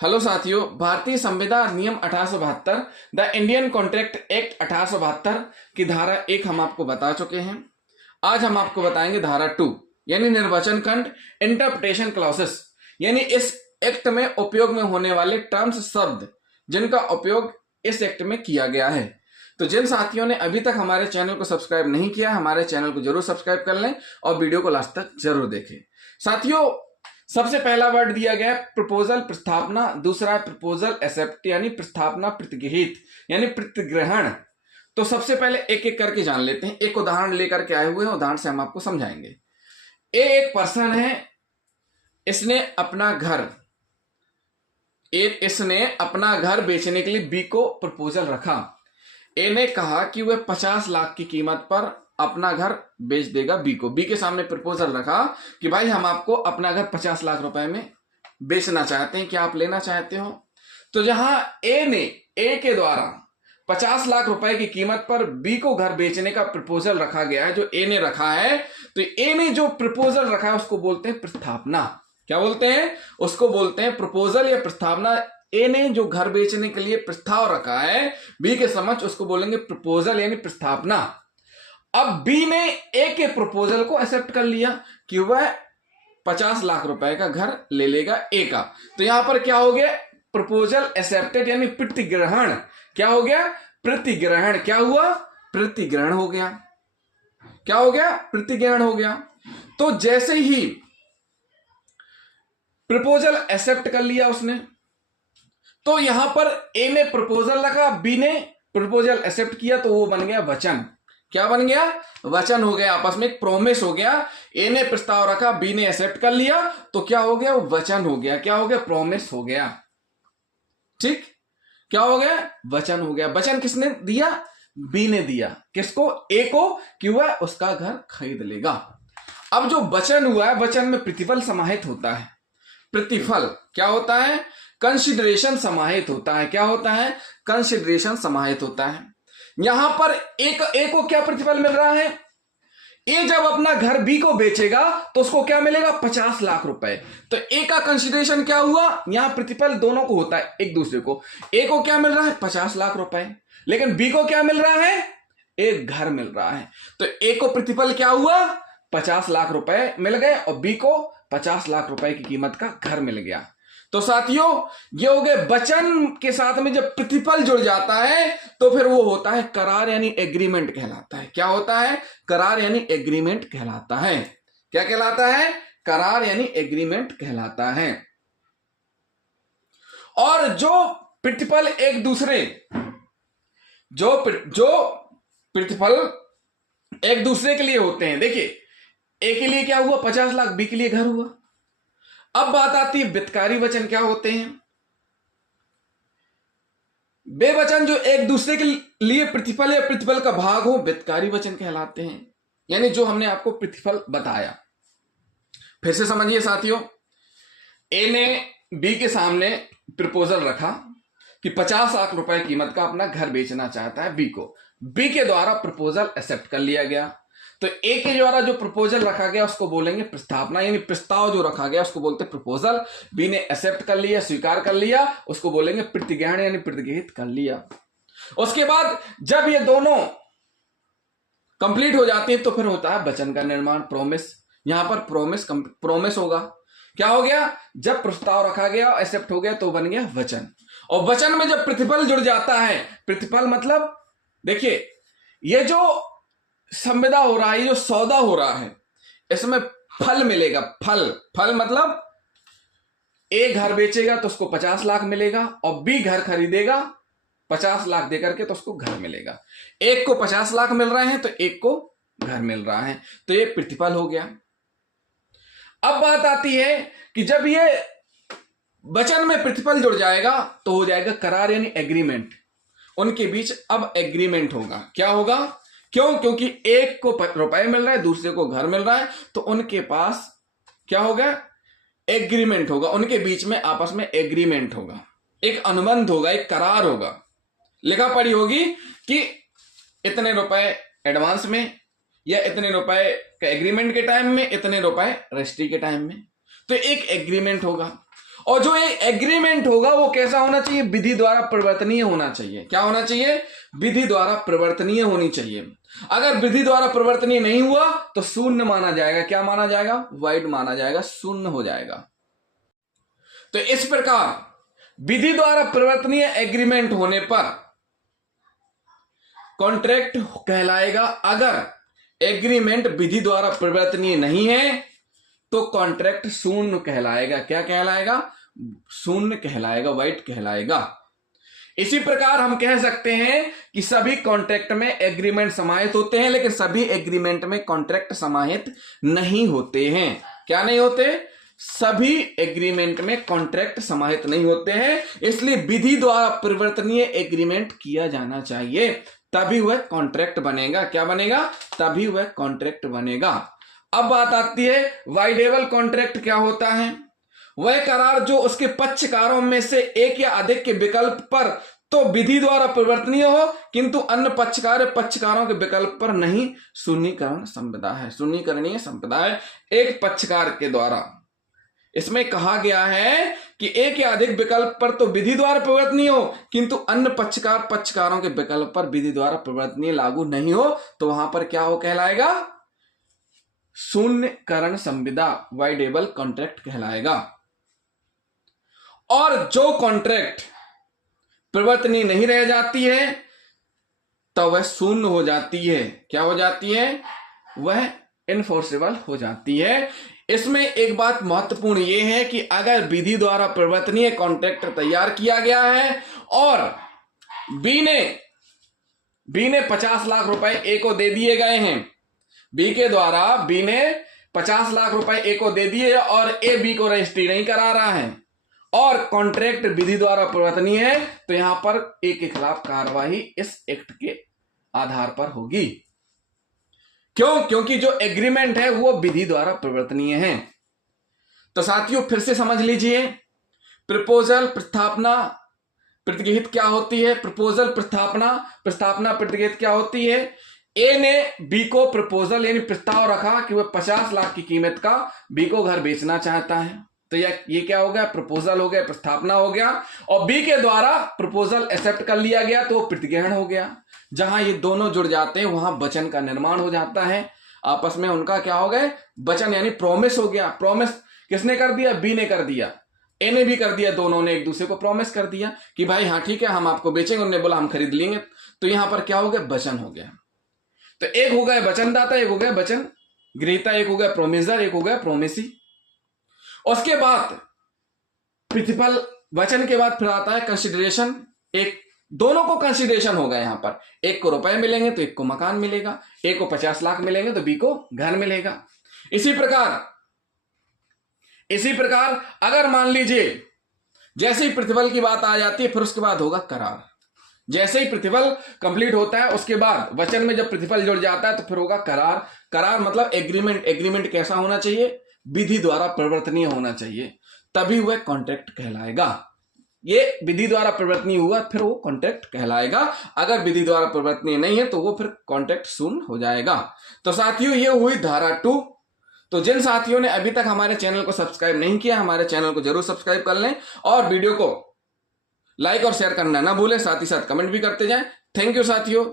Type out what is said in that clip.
Hello साथियों, भारतीय संविदा नियम 1872 द इंडियन कॉन्ट्रैक्ट एक्ट 1872 की धारा 1 हम आपको बता चुके हैं। आज हम आपको बताएंगे धारा 2 यानी निर्वचन खंड इंटरप्रिटेशन क्लॉसेस, यानी इस एक्ट में उपयोग में होने वाले टर्म्स शब्द जिनका उपयोग इस एक्ट में किया गया है। तो जिन साथियों ने अभी तक हमारे चैनल को सब्सक्राइब नहीं किया, हमारे चैनल को जरूर सब्सक्राइब कर लें और वीडियो को लास्ट तक जरूर देखें। साथियों, सबसे पहला वर्ड दिया गया है प्रपोजल प्रस्तावना, दूसरा है प्रपोजल एक्सेप्ट यानी प्रस्तावना प्रतिगृहित यानी प्रतिग्रहण। तो सबसे पहले एक एक करके जान लेते हैं। एक उदाहरण लेकर के आए हुए हैं, उदाहरण से हम आपको समझाएंगे। एक पर्सन है, इसने अपना घर बेचने के लिए बी को प्रपोजल रखा। ए ने कहा कि वह 50 लाख की कीमत पर अपना घर बेच देगा बी को। बी के सामने प्रपोजल रखा कि भाई हम आपको अपना घर 50 लाख रुपए में बेचना चाहते हैं, क्या आप लेना चाहते हो? तो जहां ए के द्वारा 50 लाख रुपए की कीमत पर बी को घर बेचने का प्रपोजल रखा गया है, जो ए ने रखा है, तो ए ने जो प्रपोजल रखा है उसको बोलते हैं प्रस्तावना। क्या बोलते हैं? उसको बोलते हैं प्रपोजल या प्रस्तावना। ए ने जो घर बेचने के लिए प्रस्ताव रखा है बी के समक्ष, उसको बोलेंगे प्रपोजल यानी प्रस्तावना। अब बी ने ए के प्रपोजल को एक्सेप्ट कर लिया कि वह 50 लाख रुपए का घर ले लेगा ए का। तो यहां पर क्या हो गया? प्रपोजल एक्सेप्टेड यानी प्रतिग्रहण। क्या हो गया? प्रतिग्रहण। क्या हुआ? प्रतिग्रहण हो गया। क्या हो गया? प्रतिग्रहण हो गया। तो जैसे ही प्रपोजल एक्सेप्ट कर लिया उसने, तो यहां पर ए ने प्रपोजल रखा, बी ने प्रपोजल एक्सेप्ट किया, तो वो बन गया वचन। क्या बन गया? वचन हो गया। आपस में एक प्रोमिस हो गया। ए ने प्रस्ताव रखा, बी ने एक्सेप्ट कर लिया, तो क्या हो गया? वो वचन हो गया। क्या हो गया? प्रोमिस हो गया। ठीक, क्या हो गया? वचन हो गया। वचन किसने दिया? बी ने दिया। किसको? ए को, कि वह उसका घर खरीद लेगा। अब जो वचन हुआ है, वचन में प्रतिफल समाहित होता है। प्रतिफल क्या होता है? कंसिडरेशन समाहित होता है। क्या होता है? कंसिडरेशन समाहित होता है। यहां पर ए को क्या प्रतिफल मिल रहा है? ए जब अपना घर बी को बेचेगा तो उसको क्या मिलेगा? 50 लाख रुपए। तो ए का कंसिडरेशन क्या हुआ? यहां प्रतिफल दोनों को होता है, एक दूसरे को। ए को क्या मिल रहा है? 50 लाख रुपए। लेकिन बी को क्या मिल रहा है? एक घर मिल रहा है। तो ए को प्रतिफल क्या हुआ? 50 लाख रुपए मिल गए और बी को 50 लाख रुपए की कीमत का घर मिल गया। तो साथियों, ये हो गए वचन के साथ में जब प्रतिफल जुड़ जाता है तो फिर वो होता है करार यानी एग्रीमेंट कहलाता है। क्या होता है? करार यानी एग्रीमेंट कहलाता है। क्या कहलाता है? करार यानी एग्रीमेंट कहलाता है। और जो प्रतिफल एक दूसरे जो प्रतिफल एक दूसरे के लिए होते हैं, देखिए ए के लिए क्या हुआ? 50 लाख, बी के लिए घर हुआ। अब बात आती है वित्तकारी वचन क्या होते हैं। वे वचन जो एक दूसरे के लिए प्रतिफल या प्रतिफल का भाग हो, वित्तकारी वचन कहलाते हैं। यानी जो हमने आपको प्रतिफल बताया। फिर से समझिए साथियों, ए ने बी के सामने प्रपोजल रखा कि 50 लाख रुपए कीमत का अपना घर बेचना चाहता है बी को। बी के द्वारा प्रपोजल एक्सेप्ट कर लिया गया। तो ए के द्वारा जो प्रपोजल रखा गया उसको बोलेंगे प्रस्तावना, यानी प्रस्ताव जो रखा गया उसको बोलते प्रपोजल। बी ने एक्सेप्ट कर लिया, स्वीकार कर लिया, उसको बोलेंगे प्रतिग्रहण यानी प्रतिगृहित कर लिया। उसके बाद जब ये दोनों कंप्लीट हो जाते हैं तो फिर होता है वचन का निर्माण, प्रोमिस। यहां पर प्रोमिस होगा। क्या हो गया? जब प्रस्ताव रखा गया, एक्सेप्ट हो गया, तो बन गया वचन। और वचन में जब प्रतिफल जुड़ जाता है, प्रतिफल मतलब देखिए, ये जो संविदा हो रहा है, ये जो सौदा हो रहा है, इसमें फल मिलेगा। फल मतलब ए घर बेचेगा तो उसको 50 लाख मिलेगा और बी घर खरीदेगा 50 लाख देकर के, तो उसको घर मिलेगा। एक को 50 लाख मिल रहे हैं तो एक को घर मिल रहा है। तो ये प्रतिफल हो गया। अब बात आती है कि जब ये वचन में प्रतिफल जुड़ जाएगा तो हो जाएगा करार यानी एग्रीमेंट। उनके बीच अब एग्रीमेंट होगा। क्या होगा? क्यों? क्योंकि एक को रुपए मिल रहा है, दूसरे को घर मिल रहा है, तो उनके पास क्या होगा? एग्रीमेंट होगा। उनके बीच में आपस में एग्रीमेंट होगा, एक अनुबंध होगा, एक करार होगा। लिखा पड़ी होगी कि इतने रुपए एडवांस में या इतने रुपए का एग्रीमेंट के टाइम में, इतने रुपए रजिस्ट्री के टाइम में। तो एक एग्रीमेंट होगा। और जो ये एग्रीमेंट होगा वो कैसा होना चाहिए? विधि द्वारा परिवर्तनीय होना चाहिए। क्या होना चाहिए? विधि द्वारा परिवर्तनीय होनी चाहिए। अगर विधि द्वारा परिवर्तनीय नहीं हुआ तो शून्य माना जाएगा। क्या माना जाएगा? वाइड माना जाएगा, शून्य हो जाएगा। तो इस प्रकार विधि द्वारा परिवर्तनीय एग्रीमेंट होने पर कॉन्ट्रैक्ट कहलाएगा। अगर एग्रीमेंट विधि द्वारा परिवर्तनीय नहीं है तो कॉन्ट्रैक्ट शून्य कहलाएगा। क्या कहलाएगा? शून्य कहलाएगा, वाइड कहलाएगा। इसी प्रकार हम कह सकते हैं कि सभी कॉन्ट्रैक्ट में एग्रीमेंट समाहित होते हैं, लेकिन सभी एग्रीमेंट में कॉन्ट्रैक्ट समाहित नहीं होते हैं। क्या नहीं होते? सभी एग्रीमेंट में कॉन्ट्रैक्ट समाहित नहीं होते हैं। इसलिए विधि द्वारा परिवर्तनीय एग्रीमेंट किया जाना चाहिए, तभी वह कॉन्ट्रैक्ट बनेगा। क्या बनेगा? तभी वह कॉन्ट्रैक्ट बनेगा। अब बात आती है वाइडेबल कॉन्ट्रैक्ट क्या होता है? वह करार जो उसके पक्षकारों में से एक या अधिक के विकल्प पर तो विधि द्वारा परिवर्तनीय हो, किंतु अन्य पक्षकारों के विकल्प पर नहीं। शून्यकरण संविदा है, शून्यकरणीय संविदा है। एक पक्षकार के द्वारा, इसमें कहा गया है कि एक या अधिक विकल्प पर तो विधि द्वारा परिवर्तनीय हो, किंतु अन्य पक्षकारों के विकल्प पर विधि द्वारा परिवर्तनीय लागू नहीं हो, तो वहां पर क्या हो कहलाएगा? शून्यकरण संविदा, वाइडेबल कॉन्ट्रैक्ट कहलाएगा। और जो कॉन्ट्रैक्ट परिवर्तनीय नहीं रह जाती है तो वह शून्य हो जाती है। क्या हो जाती है? वह इनफोर्सेबल हो जाती है। इसमें एक बात महत्वपूर्ण यह है कि अगर विधि द्वारा परिवर्तनीय कॉन्ट्रैक्ट तैयार किया गया है और बी ने 50 लाख रुपए ए को दे दिए गए हैं, बी के द्वारा बी ने 50 लाख रुपए ए को दे दिए और ए बी को रजिस्ट्री नहीं करा रहा है और कॉन्ट्रैक्ट विधि द्वारा परिवर्तनीय है, तो यहां पर ए के खिलाफ कार्रवाई इस एक्ट के आधार पर होगी। क्यों? क्योंकि जो एग्रीमेंट है वो विधि द्वारा परिवर्तनीय है। तो साथियों फिर से समझ लीजिए, प्रपोजल, प्रस्तावना, प्रतिगृहित क्या होती है? प्रपोजल, प्रस्तावना, प्रतिगृहित क्या होती है? ए ने बी को प्रपोजल यानी प्रस्ताव रखा कि वह 50 लाख की कीमत का बी को घर बेचना चाहता है, तो ये क्या हो गया? प्रपोजल हो गया, प्रस्तावना हो गया। और बी के द्वारा प्रपोजल एक्सेप्ट कर लिया गया तो वो प्रतिग्रहण हो गया। जहां ये दोनों जुड़ जाते हैं वहां वचन का निर्माण हो जाता है। आपस में उनका क्या हो गए? वचन यानी प्रॉमिस हो गया। प्रॉमिस किसने कर दिया? बी ने कर दिया, ए ने भी कर दिया। दोनों ने एक दूसरे को प्रॉमिस कर दिया कि भाई हाँ ठीक है, हम आपको बेचेंगे। उन्होंने बोला हम खरीद लेंगे। तो यहां पर क्या हो गया? वचन हो गया। तो एक हो गया वचनदाता, एक हो गया वचन ग्रहीता, एक हो गया प्रोमिसर, एक हो गया प्रोमिसी। उसके बाद प्रतिफल, वचन के बाद फिर आता है कंसिडरेशन। एक दोनों को कंसिडरेशन होगा। यहां पर एक को रुपए मिलेंगे तो एक को मकान मिलेगा, एक को 50 लाख मिलेंगे तो बी को घर मिलेगा। इसी प्रकार अगर मान लीजिए जैसे ही प्रतिफल की बात आ जाती है फिर उसके बाद होगा करार। जैसे ही प्रतिफल कंप्लीट होता है उसके बाद वचन में जब प्रतिफल जुड़ जाता है तो फिर होगा करार। करार मतलब एग्रीमेंट। एग्रीमेंट कैसा होना चाहिए? विधि द्वारा परिवर्तनीय होना चाहिए, तभी वह कॉन्ट्रैक्ट कहलाएगा। ये विधि द्वारा परिवर्तनीय हुआ फिर वो कॉन्ट्रैक्ट कहलाएगा। अगर विधि द्वारा परिवर्तनीय नहीं है तो वो फिर कॉन्ट्रैक्ट शून्य हो जाएगा। तो साथियों ये हुई धारा 2। तो जिन साथियों ने अभी तक हमारे चैनल को सब्सक्राइब नहीं किया, हमारे चैनल को जरूर सब्सक्राइब कर लें और वीडियो को लाइक और शेयर करना ना भूलें, साथ ही साथ कमेंट भी करते जाएं। थैंक यू साथियों।